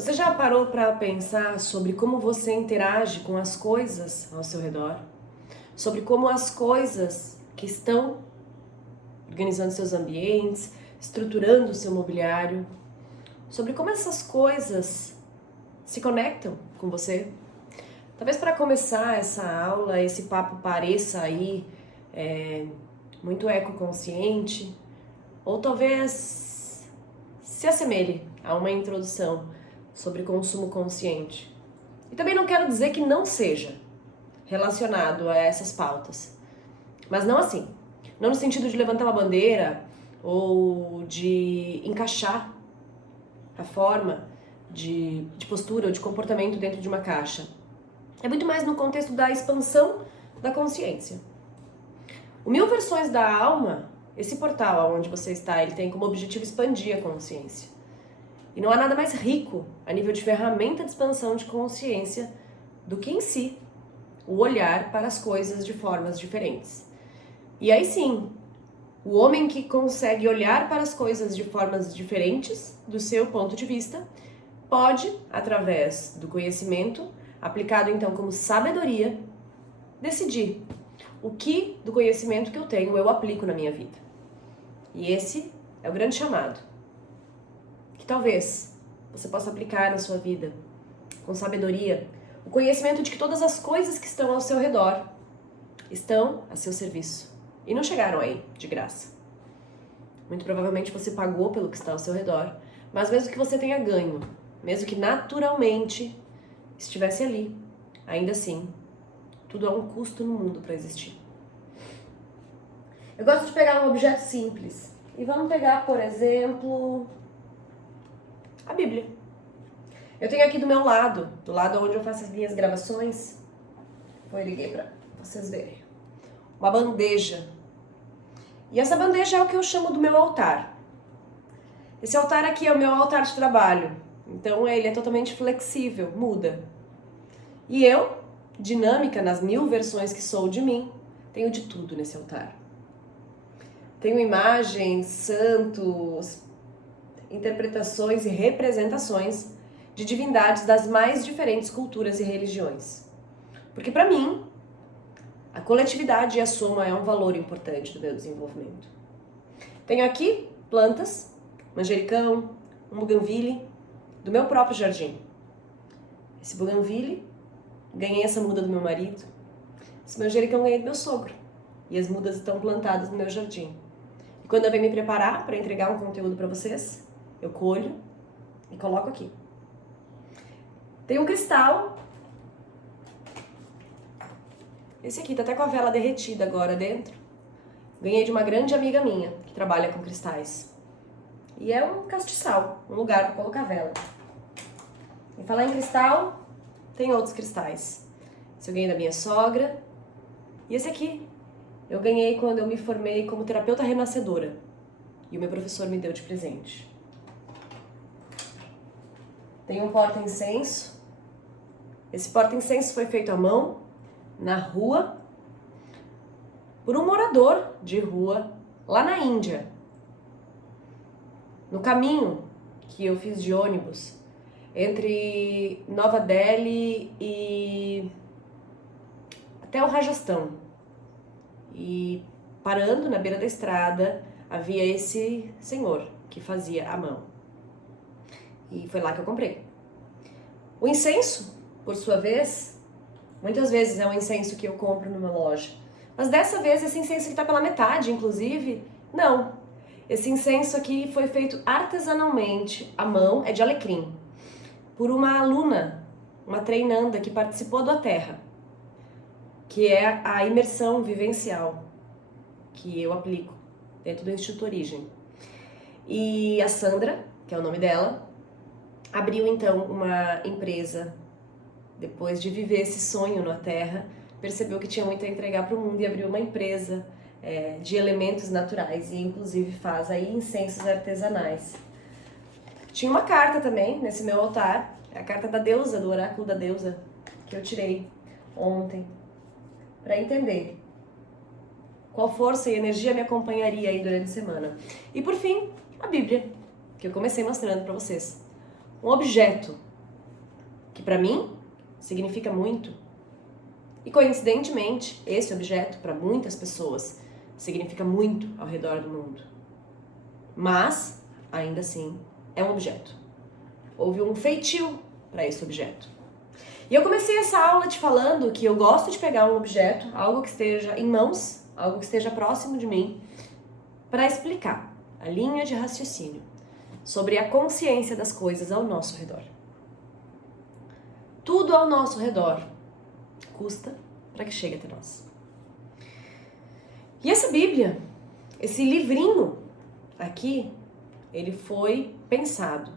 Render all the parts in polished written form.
Você já parou para pensar sobre como você interage com as coisas ao seu redor? Sobre como as coisas que estão organizando seus ambientes, estruturando o seu mobiliário, sobre como essas coisas se conectam com você? Talvez para começar essa aula, esse papo pareça aí muito ecoconsciente, ou talvez se assemelhe a uma introdução sobre consumo consciente. E também não quero dizer que não seja relacionado a essas pautas, mas não assim. Não no sentido de levantar uma bandeira ou de encaixar a forma de postura ou de comportamento dentro de uma caixa. É muito mais no contexto da expansão da consciência. O Mil Versões da Alma, esse portal onde você está, ele tem como objetivo expandir a consciência. E não há nada mais rico a nível de ferramenta de expansão de consciência do que em si o olhar para as coisas de formas diferentes. E aí sim, o homem que consegue olhar para as coisas de formas diferentes do seu ponto de vista pode, através do conhecimento, aplicado então como sabedoria, decidir o que do conhecimento que eu tenho eu aplico na minha vida. E esse é o grande chamado, que talvez você possa aplicar na sua vida com sabedoria, o conhecimento de que todas as coisas que estão ao seu redor estão a seu serviço e não chegaram aí de graça. Muito provavelmente você pagou pelo que está ao seu redor, mas mesmo que você tenha ganho, mesmo que naturalmente estivesse ali, ainda assim, tudo há um custo no mundo para existir. Eu gosto de pegar um objeto simples e vamos pegar, por exemplo, a Bíblia. Eu tenho aqui do meu lado, do lado onde eu faço as minhas gravações, eu liguei para vocês verem, uma bandeja. E essa bandeja é o que eu chamo do meu altar. Esse altar aqui é o meu altar de trabalho, então ele é totalmente flexível, muda. E eu, dinâmica nas 1000 versões que sou de mim, tenho de tudo nesse altar. Tenho imagens, santos, interpretações e representações de divindades das mais diferentes culturas e religiões. Porque para mim, a coletividade e a soma é um valor importante do meu desenvolvimento. Tenho aqui plantas, manjericão, um buganville, do meu próprio jardim. Esse buganville, ganhei essa muda do meu marido. Esse manjericão ganhei do meu sogro. E as mudas estão plantadas no meu jardim. E quando eu venho me preparar para entregar um conteúdo para vocês, eu colho e coloco aqui. Tem um cristal. Esse aqui tá até com a vela derretida agora dentro. Ganhei de uma grande amiga minha que trabalha com cristais. E é um castiçal, um lugar para colocar vela. E falar em cristal, tem outros cristais. Esse eu ganhei da minha sogra. E esse aqui eu ganhei quando eu me formei como terapeuta renascedora. E o meu professor me deu de presente. Tem um porta-incenso. Esse porta-incenso foi feito à mão, na rua, por um morador de rua, lá na Índia. No caminho que eu fiz de ônibus, entre Nova Delhi e até o Rajastão. E parando na beira da estrada, havia esse senhor que fazia à mão. E foi lá que eu comprei. O incenso, por sua vez, muitas vezes é um incenso que eu compro numa loja. Mas dessa vez, esse incenso que está pela metade, inclusive, não. Esse incenso aqui foi feito artesanalmente, à mão, é de alecrim, por uma aluna, uma treinanda que participou do A Terra, que é a imersão vivencial que eu aplico dentro do Instituto Origem. E a Sandra, que é o nome dela, abriu então uma empresa, depois de viver esse sonho na Terra, percebeu que tinha muito a entregar para o mundo e abriu uma empresa de elementos naturais e inclusive faz aí incensos artesanais. Tinha uma carta também nesse meu altar, a carta da deusa, do oráculo da deusa, que eu tirei ontem, para entender qual força e energia me acompanharia aí durante a semana. E por fim, a Bíblia, que eu comecei mostrando para vocês. Um objeto que para mim significa muito. E coincidentemente, esse objeto, para muitas pessoas, significa muito ao redor do mundo. Mas, ainda assim, é um objeto. Houve um feitio para esse objeto. E eu comecei essa aula te falando que eu gosto de pegar um objeto, algo que esteja em mãos, algo que esteja próximo de mim, para explicar a linha de raciocínio sobre a consciência das coisas ao nosso redor. Tudo ao nosso redor custa para que chegue até nós. E essa Bíblia, esse livrinho aqui, ele foi pensado,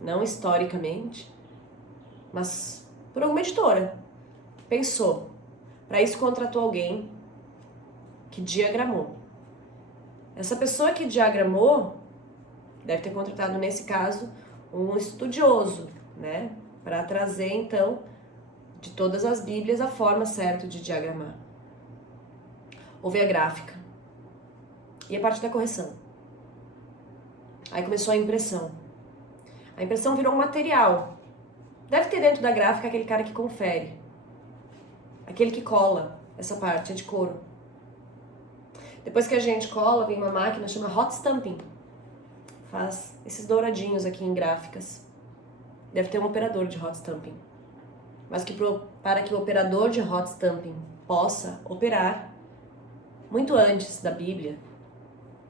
não historicamente, mas por alguma editora. Pensou. Para isso contratou alguém que diagramou. Essa pessoa que diagramou deve ter contratado, nesse caso, um estudioso, né? Para trazer, então, de todas as Bíblias, a forma certa de diagramar. Houve a gráfica. E a parte da correção. Aí começou a impressão. A impressão virou um material. Deve ter dentro da gráfica aquele cara que confere. Aquele que cola. Essa parte é de couro. Depois que a gente cola, vem uma máquina chamada Hot Stamping. Faz esses douradinhos aqui em gráficas. Deve ter um operador de Hot Stamping. Mas que para que o operador de Hot Stamping possa operar, muito antes da Bíblia,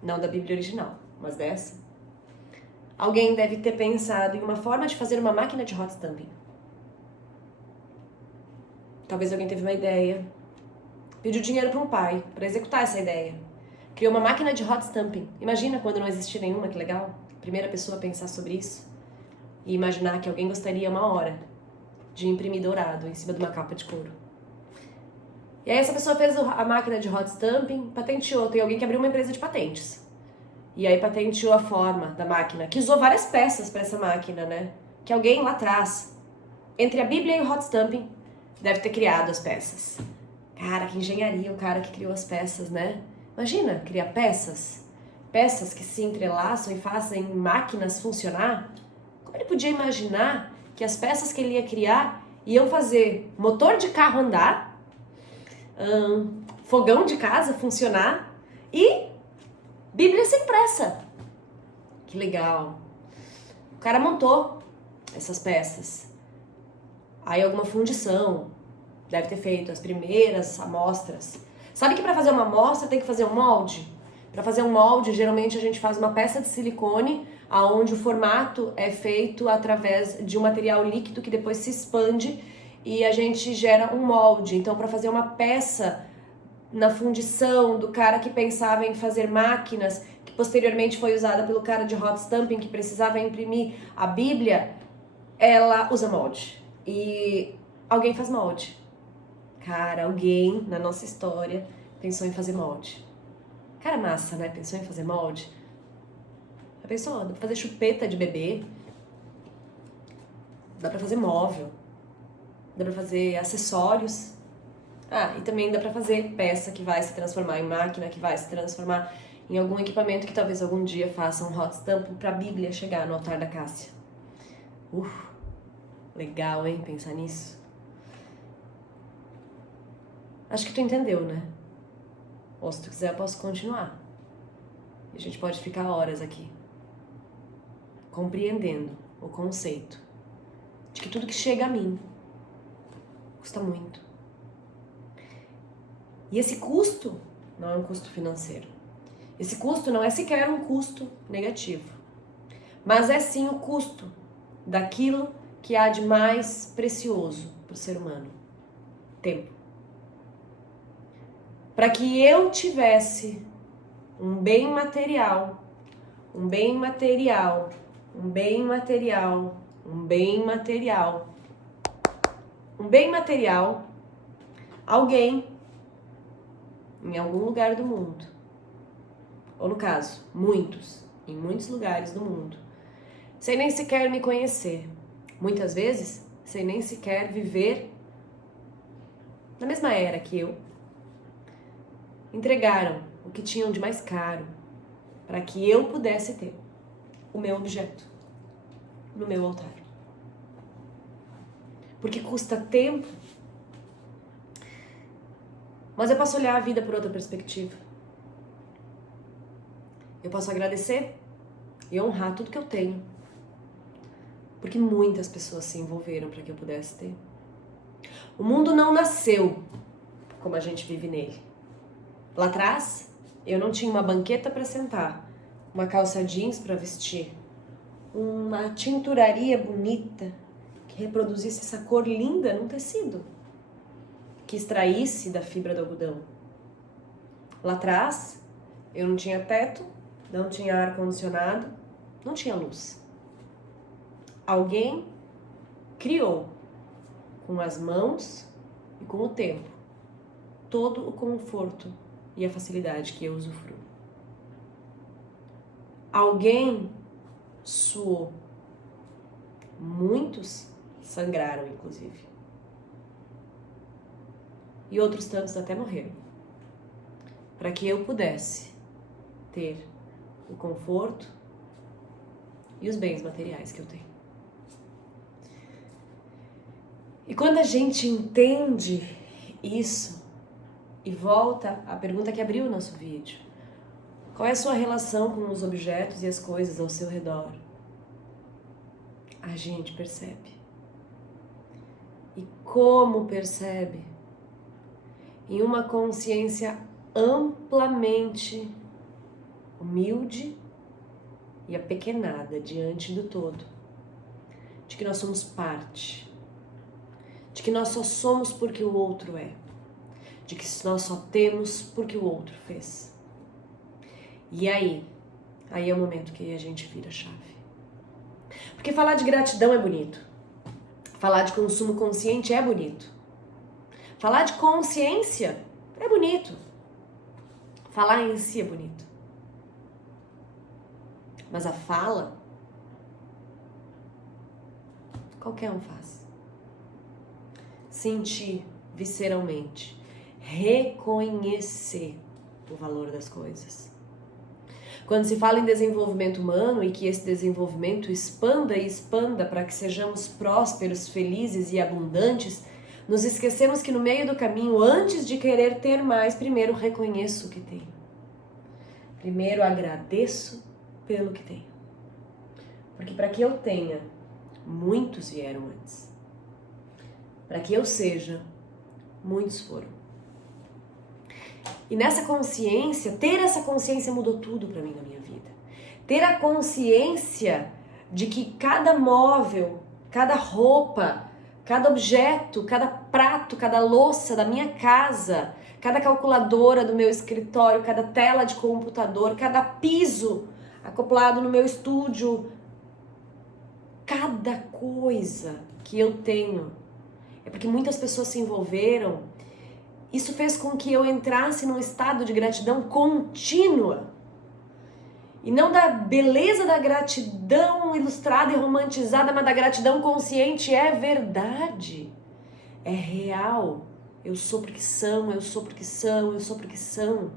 não da Bíblia original, mas dessa, alguém deve ter pensado em uma forma de fazer uma máquina de Hot Stamping. Talvez alguém teve uma ideia, pediu dinheiro para um pai para executar essa ideia. Criou uma máquina de Hot Stamping. Imagina quando não existia nenhuma, que legal. Primeira pessoa a pensar sobre isso. E imaginar que alguém gostaria uma hora de imprimir dourado em cima de uma capa de couro. E aí essa pessoa fez a máquina de Hot Stamping, patenteou. Tem alguém que abriu uma empresa de patentes. E aí patenteou a forma da máquina, que usou várias peças para essa máquina, né? Que alguém lá atrás, entre a Bíblia e o Hot Stamping, deve ter criado as peças. Cara, que engenharia o cara que criou as peças, né? Imagina, criar peças. Peças que se entrelaçam e fazem máquinas funcionar. Como ele podia imaginar que as peças que ele ia criar iam fazer motor de carro andar, fogão de casa funcionar e Bíblia sem pressa. Que legal. O cara montou essas peças. Aí alguma fundição deve ter feito as primeiras amostras. Sabe que para fazer uma amostra tem que fazer um molde? Para fazer um molde, geralmente a gente faz uma peça de silicone, onde o formato é feito através de um material líquido que depois se expande e a gente gera um molde. Então, para fazer uma peça na fundição do cara que pensava em fazer máquinas, que posteriormente foi usada pelo cara de Hot Stamping, que precisava imprimir a Bíblia, ela usa molde. E alguém faz molde. Cara, alguém na nossa história pensou em fazer molde. Cara, massa, né? Pensou em fazer molde. Já pensou? Dá pra fazer chupeta de bebê. Dá pra fazer móvel. Dá pra fazer acessórios. E também dá pra fazer peça que vai se transformar em máquina, que vai se transformar em algum equipamento que talvez algum dia faça um hot stamping pra Bíblia chegar no altar da Cássia. Legal, hein? Pensar nisso. Acho que tu entendeu, né? Ou se tu quiser eu posso continuar. E a gente pode ficar horas aqui compreendendo o conceito de que tudo que chega a mim custa muito. E esse custo não é um custo financeiro. Esse custo não é sequer um custo negativo. Mas é sim o custo daquilo que há de mais precioso para o ser humano. Tempo. Para que eu tivesse um bem material, alguém em algum lugar do mundo, ou no caso, em muitos lugares do mundo, sem nem sequer me conhecer, muitas vezes sem nem sequer viver na mesma era que eu, entregaram o que tinham de mais caro para que eu pudesse ter o meu objeto no meu altar. porque custa tempo. Mas eu posso olhar a vida por outra perspectiva. Eu posso agradecer e honrar tudo que eu tenho. Porque muitas pessoas se envolveram para que eu pudesse ter. O mundo não nasceu como a gente vive nele. Lá atrás, eu não tinha uma banqueta para sentar, uma calça jeans para vestir, uma tinturaria bonita que reproduzisse essa cor linda num tecido, que extraísse da fibra do algodão. Lá atrás, eu não tinha teto, não tinha ar-condicionado, não tinha luz. Alguém criou, com as mãos e com o tempo, todo o conforto e a facilidade que eu usufruo. Alguém suou. Muitos sangraram, inclusive. E outros tantos até morreram. Para que eu pudesse ter o conforto e os bens materiais que eu tenho. E quando a gente entende isso, e volta à pergunta que abriu o nosso vídeo, qual é a sua relação com os objetos e as coisas ao seu redor? A gente percebe. E como percebe? Em uma consciência amplamente humilde e apequenada diante do todo, de que nós somos parte, de que nós só somos porque o outro é, de que nós só temos porque o outro fez. E aí é o momento que a gente vira a chave. Porque falar de gratidão é bonito, falar de consumo consciente é bonito, falar de consciência é bonito, falar em si é bonito. Mas a fala, qualquer um faz. Sentir visceralmente, reconhecer o valor das coisas. Quando se fala em desenvolvimento humano e que esse desenvolvimento expanda para que sejamos prósperos, felizes e abundantes, nos esquecemos que no meio do caminho, antes de querer ter mais, primeiro reconheço o que tenho. Primeiro agradeço pelo que tenho. Porque para que eu tenha, muitos vieram antes. Para que eu seja, muitos foram. E nessa consciência, ter essa consciência mudou tudo para mim na minha vida. Ter a consciência de que cada móvel, cada roupa, cada objeto, cada prato, cada louça da minha casa, cada calculadora do meu escritório, cada tela de computador, cada piso acoplado no meu estúdio, cada coisa que eu tenho, é porque muitas pessoas se envolveram. Isso fez com que eu entrasse num estado de gratidão contínua. E não da beleza da gratidão ilustrada e romantizada, mas da gratidão consciente. É verdade. É real. Eu sou porque são, eu sou porque são, eu sou porque são.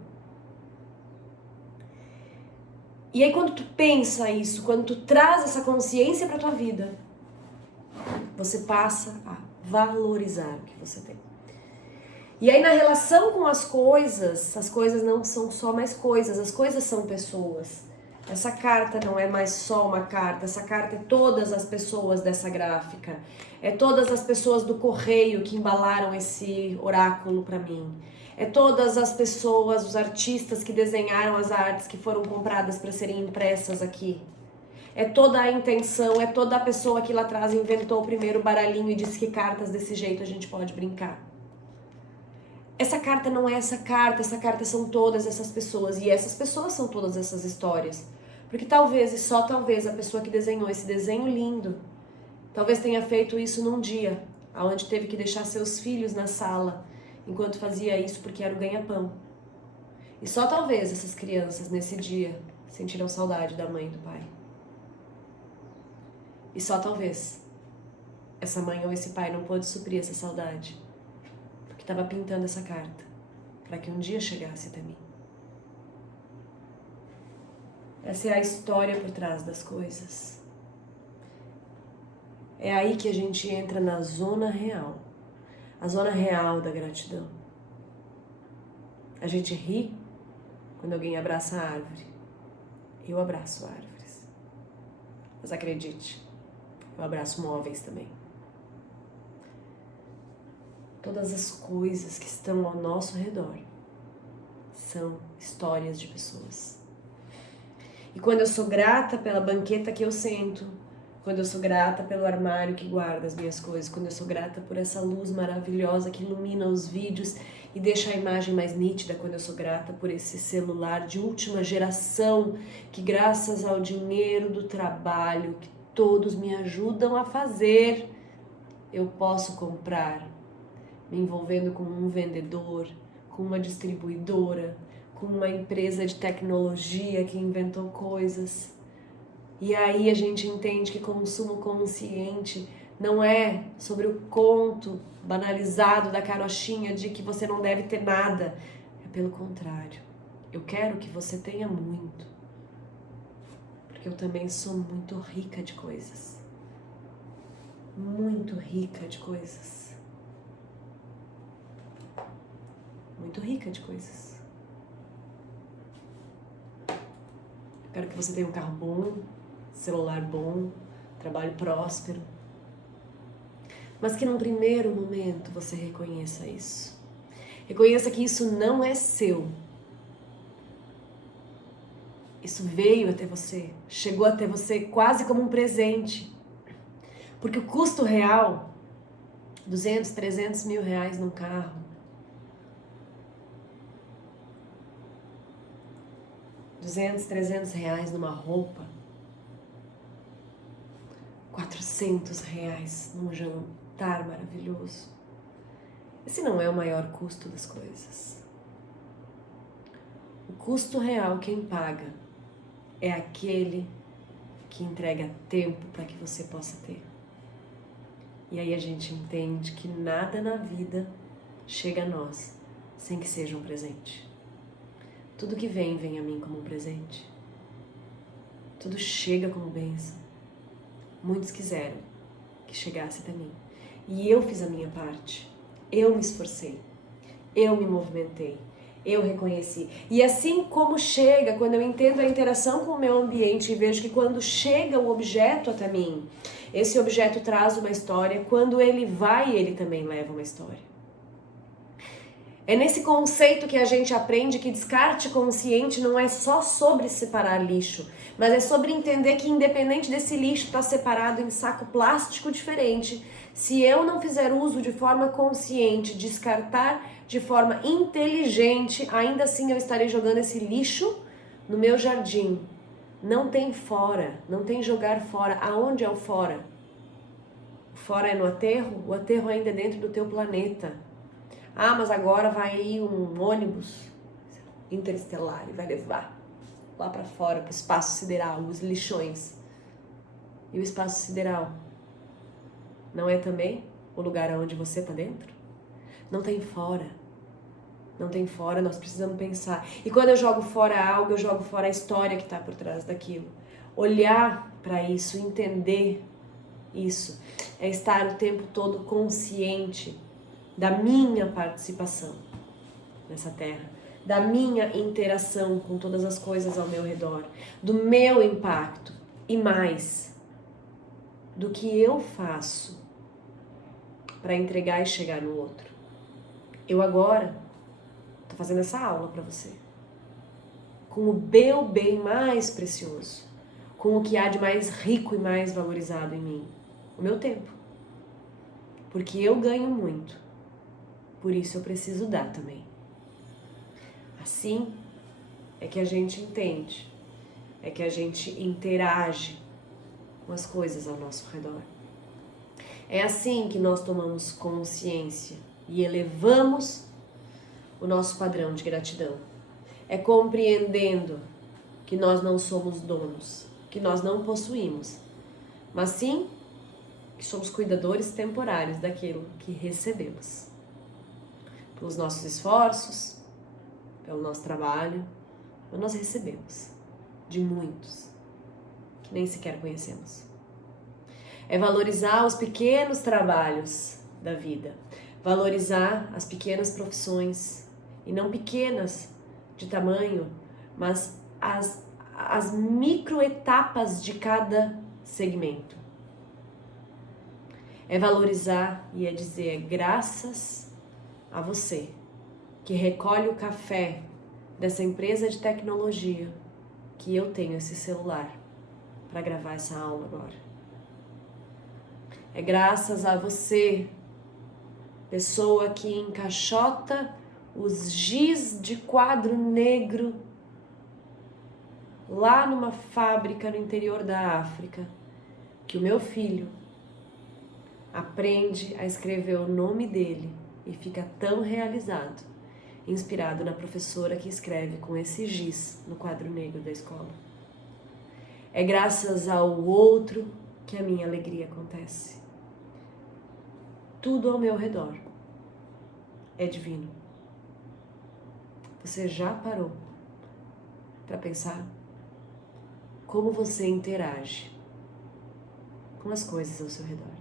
E aí quando tu pensa isso, quando tu traz essa consciência para tua vida, você passa a valorizar o que você tem. E aí na relação com as coisas não são só mais coisas, as coisas são pessoas. Essa carta não é mais só uma carta, essa carta é todas as pessoas dessa gráfica, é todas as pessoas do correio que embalaram esse oráculo para mim, é todas as pessoas, os artistas que desenharam as artes que foram compradas para serem impressas aqui. É toda a intenção, é toda a pessoa que lá atrás inventou o primeiro baralhinho e disse que cartas desse jeito a gente pode brincar. Essa carta não é essa carta são todas essas pessoas, e essas pessoas são todas essas histórias. Porque talvez, e só talvez, a pessoa que desenhou esse desenho lindo, talvez tenha feito isso num dia, onde teve que deixar seus filhos na sala, enquanto fazia isso porque era o ganha-pão. E só talvez essas crianças, nesse dia, sentiram saudade da mãe e do pai. E só talvez essa mãe ou esse pai não pôde suprir essa saudade, que estava pintando essa carta, para que um dia chegasse até mim. Essa é a história por trás das coisas. É aí que a gente entra na zona real, a zona real da gratidão. A gente ri quando alguém abraça a árvore. Eu abraço árvores. Mas acredite, eu abraço móveis também. Todas as coisas que estão ao nosso redor são histórias de pessoas. E quando eu sou grata pela banqueta que eu sento, quando eu sou grata pelo armário que guarda as minhas coisas, quando eu sou grata por essa luz maravilhosa que ilumina os vídeos e deixa a imagem mais nítida, quando eu sou grata por esse celular de última geração que, graças ao dinheiro do trabalho que todos me ajudam a fazer, eu posso comprar, me envolvendo com um vendedor, com uma distribuidora, com uma empresa de tecnologia que inventou coisas. E aí a gente entende que consumo consciente não é sobre o conto banalizado da carochinha de que você não deve ter nada. É pelo contrário. Eu quero que você tenha muito. Porque eu também sou muito rica de coisas. Muito rica de coisas. Muito rica de coisas. Eu quero que você tenha um carro bom, celular bom, trabalho próspero. Mas que num primeiro momento você reconheça isso. Reconheça que isso não é seu. Isso veio até você, chegou até você quase como um presente. Porque o custo real, 200, 300 mil reais num carro, 200, 300 reais numa roupa, 400 reais num jantar maravilhoso. Esse não é o maior custo das coisas. O custo real, quem paga, é aquele que entrega tempo para que você possa ter. E aí a gente entende que nada na vida chega a nós sem que seja um presente. Tudo que vem, vem a mim como um presente. Tudo chega como bênção. Muitos quiseram que chegasse até mim. E eu fiz a minha parte. Eu me esforcei. Eu me movimentei. Eu reconheci. E assim como chega, quando eu entendo a interação com o meu ambiente e vejo que quando chega o objeto até mim, esse objeto traz uma história, quando ele vai, ele também leva uma história. É nesse conceito que a gente aprende que descarte consciente não é só sobre separar lixo, mas é sobre entender que independente desse lixo estar separado em saco plástico diferente, se eu não fizer uso de forma consciente, descartar de forma inteligente, ainda assim eu estarei jogando esse lixo no meu jardim. Não tem fora, não tem jogar fora. Aonde é o fora? O fora é no aterro? O aterro ainda é dentro do teu planeta. Ah, mas agora vai aí um ônibus interestelar e vai levar lá para fora, para o espaço sideral, os lixões. E o espaço sideral não é também o lugar onde você está dentro? Não tem fora. Não tem fora, nós precisamos pensar. E quando eu jogo fora algo, eu jogo fora a história que está por trás daquilo. Olhar para isso, entender isso, é estar o tempo todo consciente da minha participação nessa terra, da minha interação com todas as coisas ao meu redor, do meu impacto e mais, do que eu faço para entregar e chegar no outro. Eu agora tô fazendo essa aula para você, com o meu bem mais precioso, com o que há de mais rico e mais valorizado em mim, o meu tempo, porque eu ganho muito. Por isso eu preciso dar também. Assim é que a gente entende, é que a gente interage com as coisas ao nosso redor. É assim que nós tomamos consciência e elevamos o nosso padrão de gratidão. É compreendendo que nós não somos donos, que nós não possuímos, mas sim que somos cuidadores temporários daquilo que recebemos. Pelos nossos esforços, pelo nosso trabalho, nós recebemos de muitos que nem sequer conhecemos. É valorizar os pequenos trabalhos da vida, valorizar as pequenas profissões, e não pequenas de tamanho, mas as microetapas de cada segmento. É valorizar e é dizer graças a você que recolhe o café dessa empresa de tecnologia que eu tenho esse celular para gravar essa aula agora. É graças a você, pessoa que encaixota os giz de quadro negro lá numa fábrica no interior da África, que o meu filho aprende a escrever o nome dele e fica tão realizado, inspirado na professora que escreve com esse giz no quadro negro da escola. É graças ao outro que a minha alegria acontece. Tudo ao meu redor é divino. Você já parou para pensar como você interage com as coisas ao seu redor?